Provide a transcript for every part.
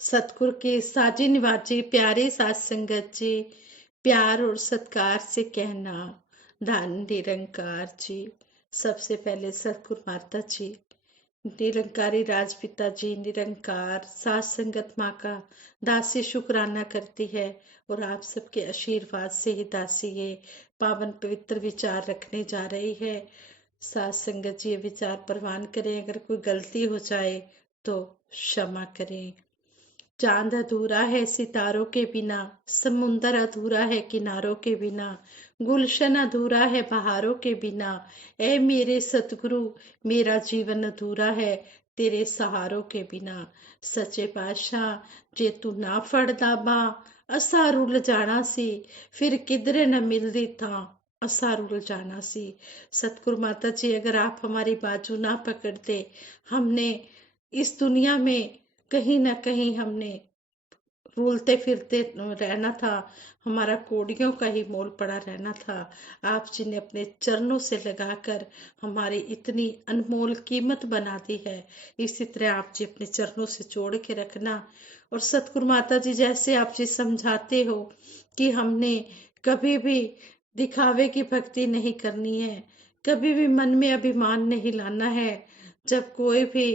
सतगुरु के साजी निवाजी प्यारे साथ संगत जी, प्यार और सत्कार से कहना धन निरंकार जी। सबसे पहले सतगुरु माता जी, निरंकारी राजपिता जी, निरंकार साथ संगत माँ का दासी शुक्राना करती है और आप सबके आशीर्वाद से ही दासी ये पावन पवित्र विचार रखने जा रही है। साथ संगत जी ये विचार प्रवान करें, अगर कोई गलती हो जाए तो क्षमा करें। चांद अधूरा है सितारों के बिना, समुंदर अधूरा है किनारों के बिना, गुलशन अधूरा है बहारों के बिना। ए मेरे सतगुरु, मेरा जीवन अधूरा है तेरे सहारों के बिना। सच्चे पातशाह जे तू ना फड़दा बां, असा रुल जाना सी, फिर किधरे न मिलदी थां, असा रुल जाना सी। सतगुरु माता जी, अगर आप हमारी बाजू ना पकड़ते, हमने इस दुनिया में कहीं ना कहीं हमने रूलते फिरते रहना था, हमारा कोड़ियों का ही मोल पड़ा रहना था। आप जी ने अपने चरणों से लगाकर हमारी इतनी अनमोल कीमत बना दी है। इसी तरह आप जी अपने चरणों से जोड़ के रखना। और सतगुरु माता जी, जैसे आप जी समझाते हो कि हमने कभी भी दिखावे की भक्ति नहीं करनी है, कभी भी मन में अभिमान नहीं लाना है। जब कोई भी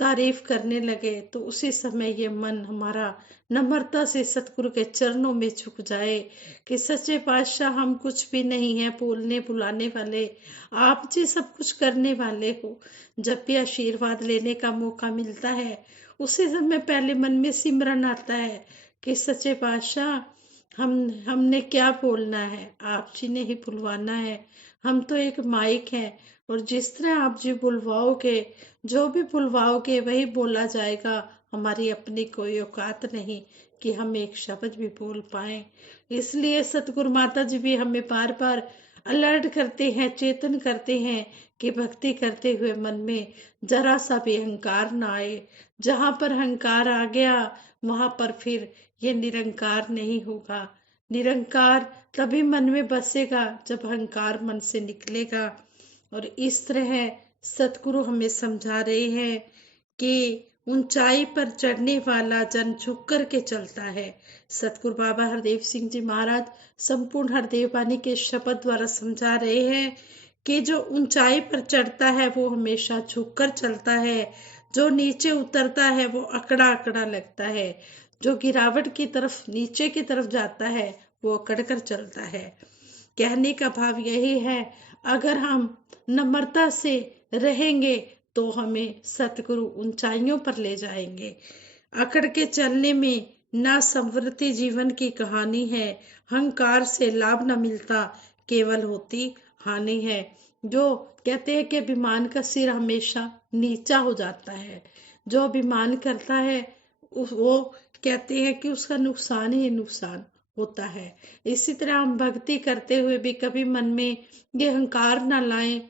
तारीफ करने लगे तो उसी समय ये मन हमारा नम्रता से सतगुरु के चरणों में झुक जाए कि सच्चे पातशाह, हम कुछ भी नहीं है बोलने बुलाने वाले, आप जी सब कुछ करने वाले हो। जब भी आशीर्वाद लेने का मौका मिलता है, उसी समय पहले मन में सिमरन आता है कि सच्चे पातशाह, हमने क्या बोलना है, आप जी ने ही बुलवाना है। हम तो एक माइक है, और जिस तरह आप जी बुलवाओगे, जो भी बुलवाओगे वही बोला जाएगा। हमारी अपनी कोई औकात नहीं कि हम एक शब्द भी बोल पाए। इसलिए सतगुरु माता जी भी हमें बार बार अलर्ट करते हैं, चेतन करते हैं कि भक्ति करते हुए मन में जरा सा भी अहंकार ना आए। जहां पर अहंकार आ गया, वहां पर फिर ये निरंकार नहीं होगा। निरंकार तभी मन में बसेगा जब अहंकार मन से निकलेगा। और इस तरह सतगुरु हमें समझा रहे हैं कि ऊंचाई पर चढ़ने वाला जन झुक कर के चलता है। सतगुरु बाबा हरदेव सिंह जी महाराज संपूर्ण हरदेव वाणी के शब्द द्वारा समझा रहे हैं कि जो ऊंचाई पर चढ़ता है वो हमेशा झुक कर चलता है, जो नीचे उतरता है वो अकड़ा अकड़ा लगता है, जो गिरावट की तरफ नीचे की तरफ जाता है वो अकड़ कर चलता है। कहने का भाव यही है, अगर हम नम्रता से रहेंगे तो हमें सतगुरु ऊंचाइयों पर ले जाएंगे। अकड़ के चलने में ना समृद्धि जीवन की कहानी है, अहंकार से लाभ न मिलता, केवल होती हानि है। जो कहते हैं कि अभिमान का सिर हमेशा नीचा हो जाता है, जो अभिमान करता है वो कहते हैं कि उसका नुकसान ही नुकसान होता है। इसी तरह हम भक्ति करते हुए भी कभी मन में ये अहंकार ना लाएं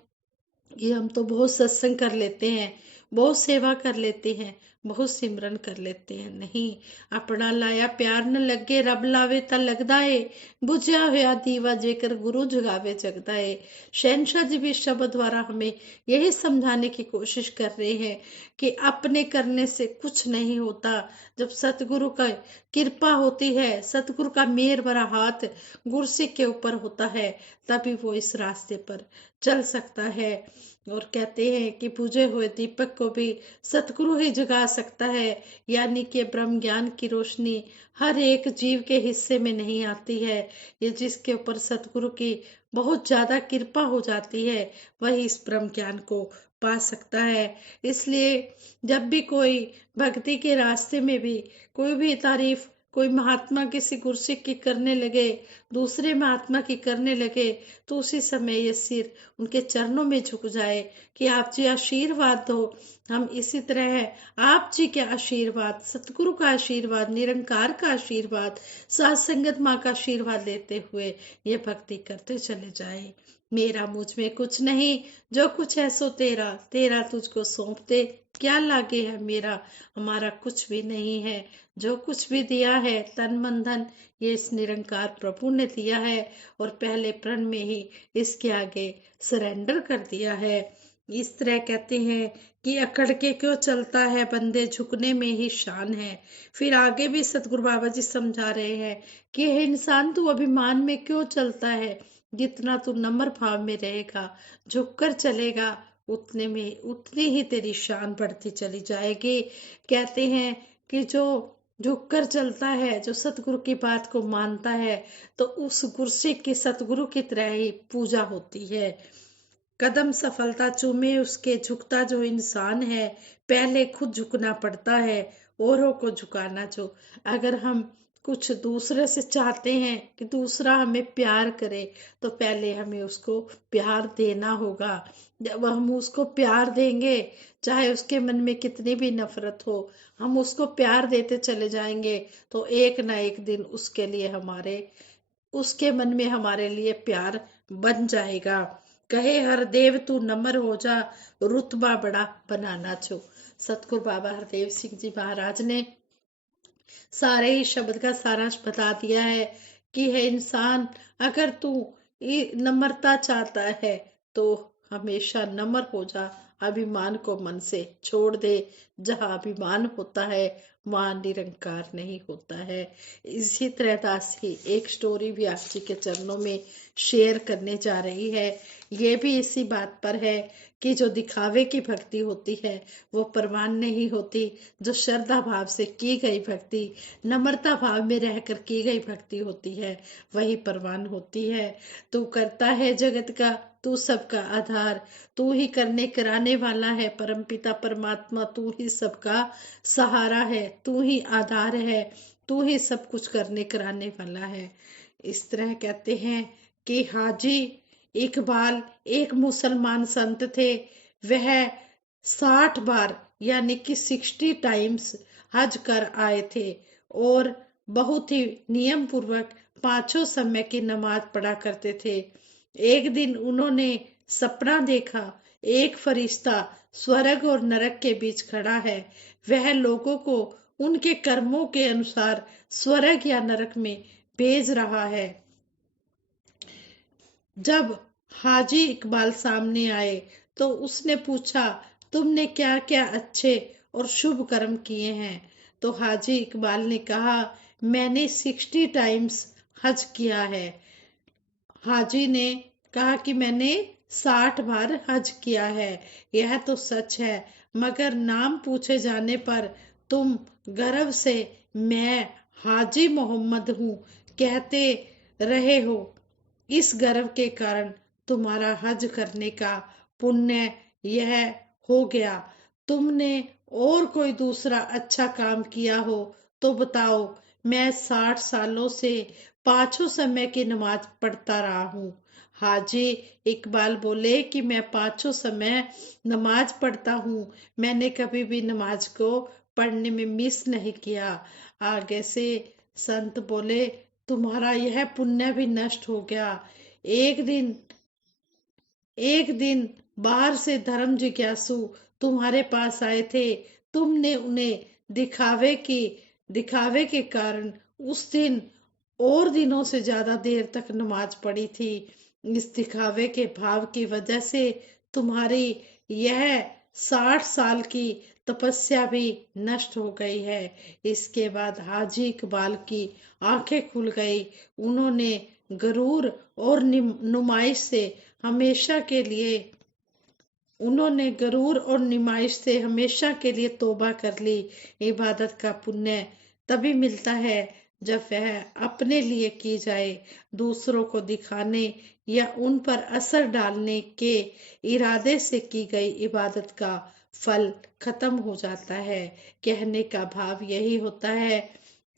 कि हम तो बहुत सत्संग कर लेते हैं, बहुत सेवा कर लेते हैं, बहुत सिमरन कर लेते हैं। नहीं, अपना लाया प्यार न लगे, रब लावे ता लगदा है, बुझया होया दीवा जेकर गुरु जगावे जगदा है। शहनशाह जी भी शब्द द्वारा हमें यही समझाने की कोशिश कर रहे हैं कि अपने करने से कुछ नहीं होता। जब सतगुरु का कृपा होती है, सतगुरु का मेहर भरा हाथ गुरसिक के ऊपर होता है, तभी वो इस रास्ते पर चल सकता है। और कहते हैं कि बुझे हुए दीपक को भी सतगुरु ही जगा सकता है, यानी कि ब्रह्म ज्ञान की रोशनी हर एक जीव के हिस्से में नहीं आती है। ये जिसके ऊपर सतगुरु की बहुत ज्यादा कृपा हो जाती है, वही इस ब्रह्म ज्ञान को पा सकता है। इसलिए जब भी कोई भक्ति के रास्ते में भी कोई भी तारीफ कोई महात्मा किसी गुरसिक की करने लगे, दूसरे महात्मा की करने लगे, तो उसी समय ये सिर उनके चरणों में झुक जाए कि आप जी आशीर्वाद दो। हम इसी तरह है, आप जी के आशीर्वाद, सतगुरु का आशीर्वाद, निरंकार का आशीर्वाद, सात संगत माँ का आशीर्वाद लेते हुए ये भक्ति करते चले जाए। मेरा मुझ में कुछ नहीं, जो कुछ है सो तेरा, तेरा तुझको सौंप दे, क्या लागे है मेरा, हमारा कुछ भी नहीं है। जो कुछ भी दिया है तन मन धन, ये इस निरंकार प्रभु ने दिया है, और पहले प्रण में ही इसके आगे सरेंडर कर दिया है। इस तरह कहते हैं कि अकड़ के क्यों चलता है बंदे, झुकने में ही शान है। फिर आगे भी सतगुरु बाबा जी समझा रहे हैं कि हे इंसान, तू अभिमान में क्यों चलता है। जितना तू नम्र भाव में रहेगा, झुककर चलेगा, उतने में उतनी ही तेरी शान बढ़ती चली जाएगी। कहते हैं कि जो झुककर चलता है, जो सतगुरु की बात को मानता है, तो उस गुरसिक की सतगुरु की तरह ही पूजा होती है। कदम सफलता चूमे उसके, झुकता जो इंसान है, पहले खुद झुकना पड़ता है, औरों को झुकाना जो। अगर हम कुछ दूसरे से चाहते हैं कि दूसरा हमें प्यार करे, तो पहले हमें उसको प्यार देना होगा। जब हम उसको प्यार देंगे, चाहे उसके मन में कितनी भी नफरत हो, हम उसको प्यार देते चले जाएंगे, तो एक ना एक दिन उसके लिए हमारे उसके मन में हमारे लिए प्यार बन जाएगा। कहे हरदेव तू नमर हो जा, रुतबा बड़ा बनाना छो। सतगुरु बाबा हरदेव सिंह जी महाराज ने सारे ही शब्द का सारांश बता दिया है कि है इंसान, अगर तू नम्रता चाहता है तो हमेशा नम्र हो जा, अभिमान को मन से छोड़ दे। जहाँ अभिमान होता है, वहां निरंकार नहीं होता है। इसी तरह दास की एक स्टोरी भी आप जी के चरणों में शेयर करने जा रही है। ये भी इसी बात पर है कि जो दिखावे की भक्ति होती है वो प्रमाण नहीं होती। जो श्रद्धा भाव से की गई भक्ति, नम्रता भाव में रहकर की गई भक्ति होती है, वही प्रमाण होती है। तू करता है जगत का, तू सबका आधार, तू ही करने कराने वाला है, परमपिता परमात्मा तू ही सबका सहारा है, तू ही आधार है, तू ही सब कुछ करने कराने वाला है। इस तरह कहते हैं कि हाजी इकबाल एक मुसलमान संत थे। वह 60 बार यानी कि 60 टाइम्स हज कर आए थे और बहुत ही नियम पूर्वक पांचों समय की नमाज पढ़ा करते थे। एक दिन उन्होंने सपना देखा, एक फरिश्ता स्वर्ग और नरक के बीच खड़ा है। वह लोगों को उनके कर्मों के अनुसार स्वर्ग या नरक में भेज रहा है। जब हाजी इकबाल सामने आए तो उसने पूछा, तुमने क्या क्या अच्छे और शुभ कर्म किए हैं। तो हाजी इकबाल ने कहा, मैंने 60 टाइम्स हज किया है। हाजी ने कहा कि मैंने 60 बार हज किया है। यह तो सच है, मगर नाम पूछे जाने पर तुम गर्व से मैं हाजी मोहम्मद हूँ कहते रहे हो। इस गर्व के कारण तुम्हारा हज करने का पुण्य यह हो गया। तुमने और कोई दूसरा अच्छा काम किया हो तो बताओ। मैं 60 सालों से पांचों समय की नमाज पढ़ता रहा हूँ। हाजी इकबाल बोले कि मैं पांचों समय नमाज पढ़ता हूँ, मैंने कभी भी नमाज को पढ़ने में मिस नहीं किया। आगे से संत बोले, तुम्हारा यह पुण्य भी नष्ट हो गया। एक दिन एक दिन बाहर से धर्म जिज्ञासु तुम्हारे पास आए थे। तुमने उन्हें दिखावे के कारण उस दिन और दिनों से ज्यादा देर तक नमाज पढ़ी थी। इस दिखावे के भाव की वजह से तुम्हारी यह 60 साल की तपस्या भी नष्ट हो गई है। इसके बाद हाजी इकबाल की आंखें खुल गई। उन्होंने गरूर और नुमाइश से हमेशा के लिए उन्होंने गरूर और निमाइश से हमेशा के लिए तौबा कर ली। इबादत का पुण्य तभी मिलता है जब वह अपने लिए की जाए। दूसरों को दिखाने या उन पर असर डालने के इरादे से की गई इबादत का फल खत्म हो जाता है। कहने का भाव यही होता है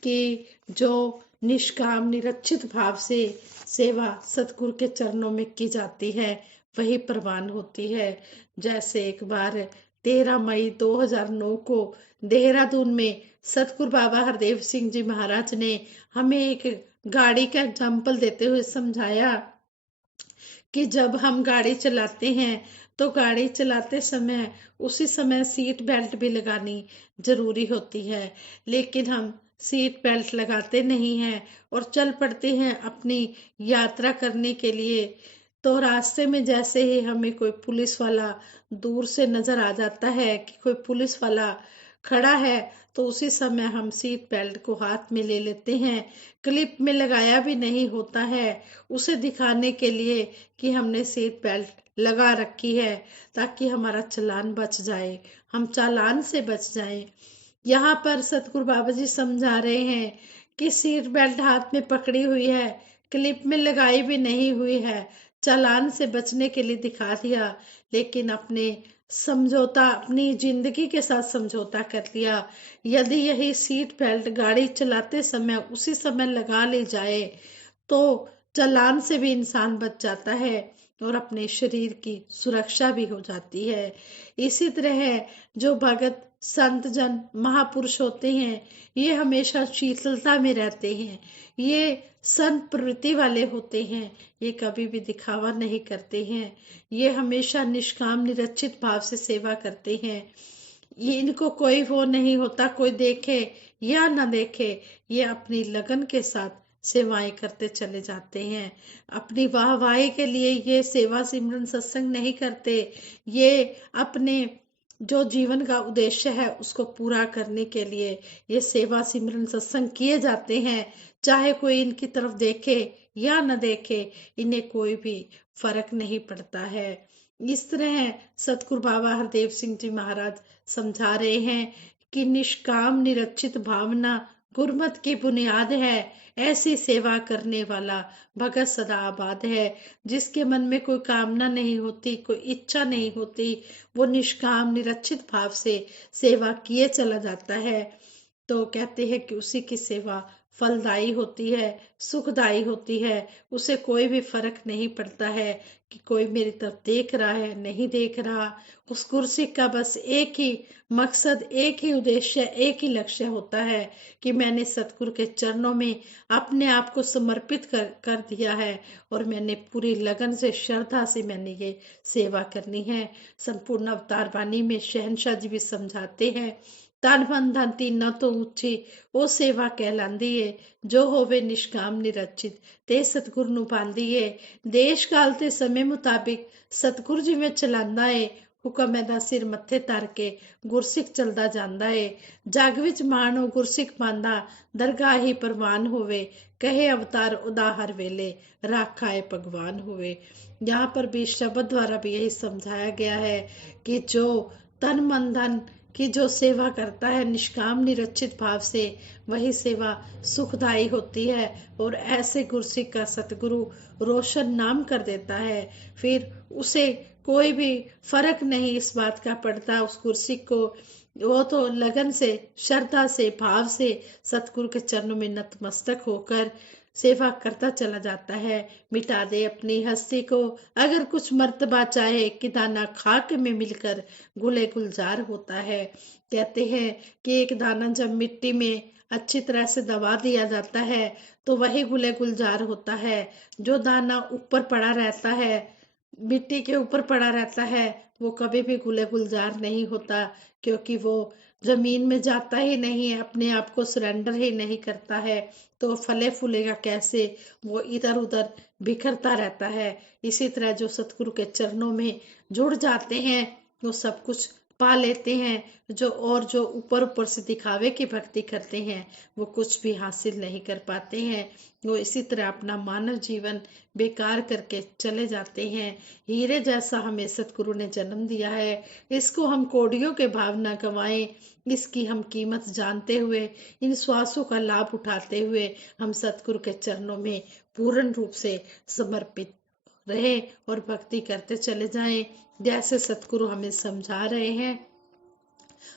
कि जो निष्काम निरक्षित भाव से सेवा सतगुरु के चरणों में की जाती है, वही प्रवान होती है। जैसे एक बार 13 मई 2009 को देहरादून में सतगुरु बाबा हरदेव सिंह जी महाराज ने हमें एक गाड़ी का एग्जाम्पल देते हुए समझाया कि जब हम गाड़ी चलाते हैं तो गाड़ी चलाते समय उसी समय सीट बेल्ट भी लगानी जरूरी होती है। लेकिन हम सीट बेल्ट लगाते नहीं हैं और चल पड़ते हैं अपनी यात्रा करने के लिए। तो रास्ते में जैसे ही हमें कोई पुलिस वाला दूर से नजर आ जाता है कि कोई पुलिस वाला खड़ा है, तो उसी समय हम सीट बेल्ट को हाथ में ले लेते हैं। क्लिप में लगाया भी नहीं होता है, उसे दिखाने के लिए कि हमने सीट बेल्ट लगा रखी है, ताकि हमारा चालान बच जाए, हम चालान से बच जाएं। यहाँ पर सतगुरु बाबा जी समझा रहे हैं कि सीट बेल्ट हाथ में पकड़ी हुई है, क्लिप में लगाई भी नहीं हुई है, चालान से बचने के लिए दिखा दिया, लेकिन अपने समझौता, अपनी जिंदगी के साथ समझौता कर लिया। यदि यही सीट बेल्ट गाड़ी चलाते समय उसी समय लगा ली जाए, तो चालान से भी इंसान बच जाता है और अपने शरीर की सुरक्षा भी हो जाती है। इसी तरह जो भगत संत जन महापुरुष होते हैं, ये हमेशा शीतलता में रहते हैं, ये संत प्रवृत्ति वाले होते हैं, ये कभी भी दिखावा नहीं करते हैं, ये हमेशा निष्काम निरचित भाव से सेवा करते हैं। ये इनको कोई वो नहीं होता, कोई देखे या ना देखे, ये अपनी लगन के साथ सेवाएं करते चले जाते हैं। अपनी वाहवाही के लिए ये सेवा सिमरन सत्संग नहीं करते, ये अपने जो जीवन का उद्देश्य है उसको पूरा करने के लिए ये सेवा सिमरन सत्संग किए जाते हैं। चाहे कोई इनकी तरफ देखे या न देखे, इन्हें कोई भी फर्क नहीं पड़ता है। इस तरह सतगुरु बाबा हरदेव सिंह जी महाराज समझा रहे हैं कि निष्काम निरचित भावना गुरमत की बुनियाद है। ऐसी सेवा करने वाला भगत सदा आबाद है। जिसके मन में कोई कामना नहीं होती, कोई इच्छा नहीं होती, वो निष्काम निरचित भाव से सेवा किए चला जाता है। तो कहते हैं कि उसी की सेवा फलदायी होती है, सुखदायी होती है। उसे कोई भी फर्क नहीं पड़ता है कि कोई मेरी तरफ देख रहा है नहीं देख रहा। उस कुर्सी का बस एक ही मकसद, एक ही उद्देश्य, एक ही लक्ष्य होता है कि मैंने सतगुरु के चरणों में अपने आप को समर्पित कर दिया है और मैंने पूरी लगन से, श्रद्धा से मैंने ये सेवा करनी है। संपूर्ण अवतार वाणी में शहनशाह जी भी समझाते हैं, तन मन धन तीनों तो ऊंची ਉਹ ਸੇਵਾ ਕਹਿਲਾਂਦੀ ਏ, ਜੋ ਹੋਵੇ ਨਿਸ਼ਕਾਮ ਨਿਰਚਿਤ ਤੇ ਸਤਿਗੁਰ ਨੂੰ ਪਾਉਂਦੀ ਏ। ਦੇਸ਼ ਕਾਲ ਤੇ ਸਮੇਂ ਮੁਤਾਬਿਕ ਸਤਿਗੁਰ ਜਿਵੇਂ ਚਲਾਉਂਦਾ ਏ, ਹੁਕਮ ਇਹਦਾ ਸਿਰ ਮੱਥੇ ਧਰ ਕੇ ਗੁਰਸਿੱਖ ਚਲਦਾ ਜਾਂਦਾ ਏ। ਜਗ ਵਿੱਚ ਮਾਣੋ ਗੁਰਸਿੱਖ ਪਾਂਦਾ, ਦਰਗਾਹ ਹੀ ਪ੍ਰਵਾਨ ਹੋਵੇ, कहे अवतार उदा हर वेले, राखाए भगवान होवे। यहाँ पर भी शब्द द्वारा भी यही समझाया गया है कि जो तन मन धन की जो सेवा करता है निष्काम निरचित भाव से, वही सेवा सुखदायी होती है और ऐसे गुरसिख का सतगुरु रोशन नाम कर देता है। फिर उसे कोई भी फर्क नहीं इस बात का पड़ता उस गुरसिख को, वो तो लगन से, श्रद्धा से, भाव से सतगुरु के चरणों में नतमस्तक होकर सेवा करता चला जाता है। मिटा दे अपनी हस्ती को अगर कुछ मर्तबा चाहे, कि दाना खाक में मिलकर गुले गुलजार होता है। कहते हैं कि एक दाना जब मिट्टी में अच्छी तरह से दबा दिया जाता है तो वही गुले गुलजार होता है। जो दाना ऊपर पड़ा रहता है, मिट्टी के ऊपर पड़ा रहता है, वो कभी भी गुले गुलजार नहीं होता, क्योंकि वो जमीन में जाता ही नहीं है, अपने आप को सरेंडर ही नहीं करता है, तो फले फूलेगा कैसे, वो इधर उधर बिखरता रहता है। इसी तरह जो सतगुरु के चरणों में जुड़ जाते हैं वो सब कुछ पा लेते हैं। जो ऊपर ऊपर से दिखावे की भक्ति करते हैं वो कुछ भी हासिल नहीं कर पाते हैं। वो इसी तरह अपना मानव जीवन बेकार करके चले जाते हैं। हीरे जैसा हमें सतगुरु ने जन्म दिया है, इसको हम कोड़ियों के भाव न गंवाएं। इसकी हम कीमत जानते हुए, इन श्वासों का लाभ उठाते हुए हम सतगुरु के चरणों में पूर्ण रूप से समर्पित रहे और भक्ति करते चले जाएं। जैसे सतगुरु हमें समझा रहे हैं,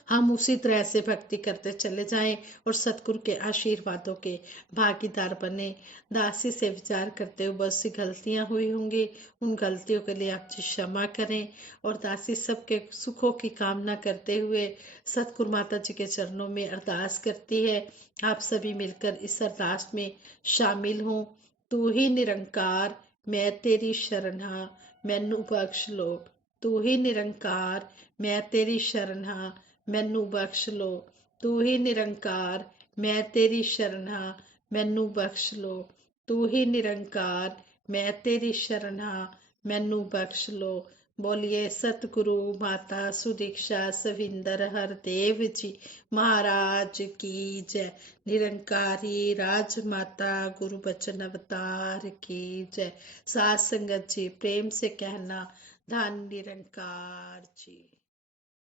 हम उसी तरह से भक्ति करते चले जाएं और सतगुरु के आशीर्वादों के भागीदार बने। दासी से विचार करते हुए बहुत सी गलतियां हुई होंगी, उन गलतियों के लिए आप जी क्षमा करें। और दासी सबके सुखों की कामना करते हुए सतगुरु माता जी के चरणों में अरदास करती है। आप सभी मिलकर इस अरदास में शामिल हों। तू ही निरंकार मैं तेरी शरण हाँ, मैनू बख्श लो। तू ही निरंकार मैं तेरी शरण हाँ, मैनू बख्श लो। तू ही निरंकार मैं तेरी शरण हाँ, मैनू बख्श लो। तू ही निरंकार मैं तेरी शरण हाँ, मैनू बख्श लो। बोलिए सतगुरु माता सुदीक्षा सविंदर हरदेव जी महाराज की जय। निरंकारी राजमाता गुरु बचन अवतार की जय। सात संगत जी प्रेम से कहना धन निरंकार जी।